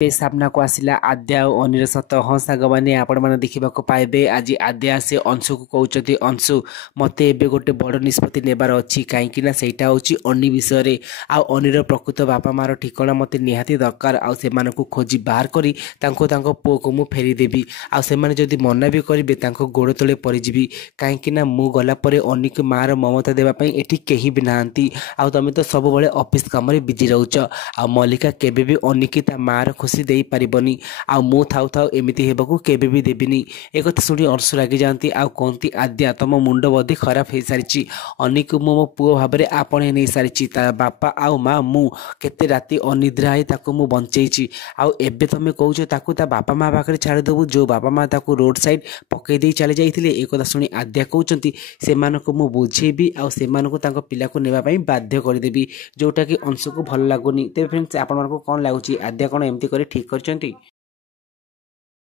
पे सामना को आसिला आद्या और अनिर सत हाँ सांग मैंने आपण मैंने देखा पाइबे आज आद्या से अंशु को कहते अंशु मत एवं गोटे बड़ निष्पत्ति नेबार अच्छी कहीं सेटा हूँ अनी विषय अनिर प्रकृत बापा मार ठिकना मत निहाती दरकार आउ खोजी बाहर करी पुओ को मु फेरीदेवी आदि मना भी करेंगे गोड़ तले पड़जी कहीं मु गलापर अनी को मार ममता देवाई ये कहीं भी नहांती आम तो सब ऑफिस काम बिजी रोच आ मल्लिका केबे भी अनी की मार खुशी दे पारबनी मु थाउ थाउ एमती हेबाकू केबे भी देविनी एक कथा शुणी अंशु रागी जाती आउ कहती आद्या तुम मुंड बधी खराब हो सारी अनी को मो पुओ भाव में आपणे नहीं सारी बापा आउ माँ मु केते राति अनिद्रा ही मु बंचेची आउ एबे तुम कहूछ ताकू ता बापा माँ पाखे छाड़देबू जो बापा माँ ताकू रोड साइड पकई दे चली जाइए एक कथा शुणी आद्या कहते से मु बुझेबी आउ से पिला को नेबाई बाध्य करदेवी जोटा कि अंशु को भल लगुनि तेज फ्रेंड्स आप कौन लगुच आद्या कौन एमती कर ठीक कर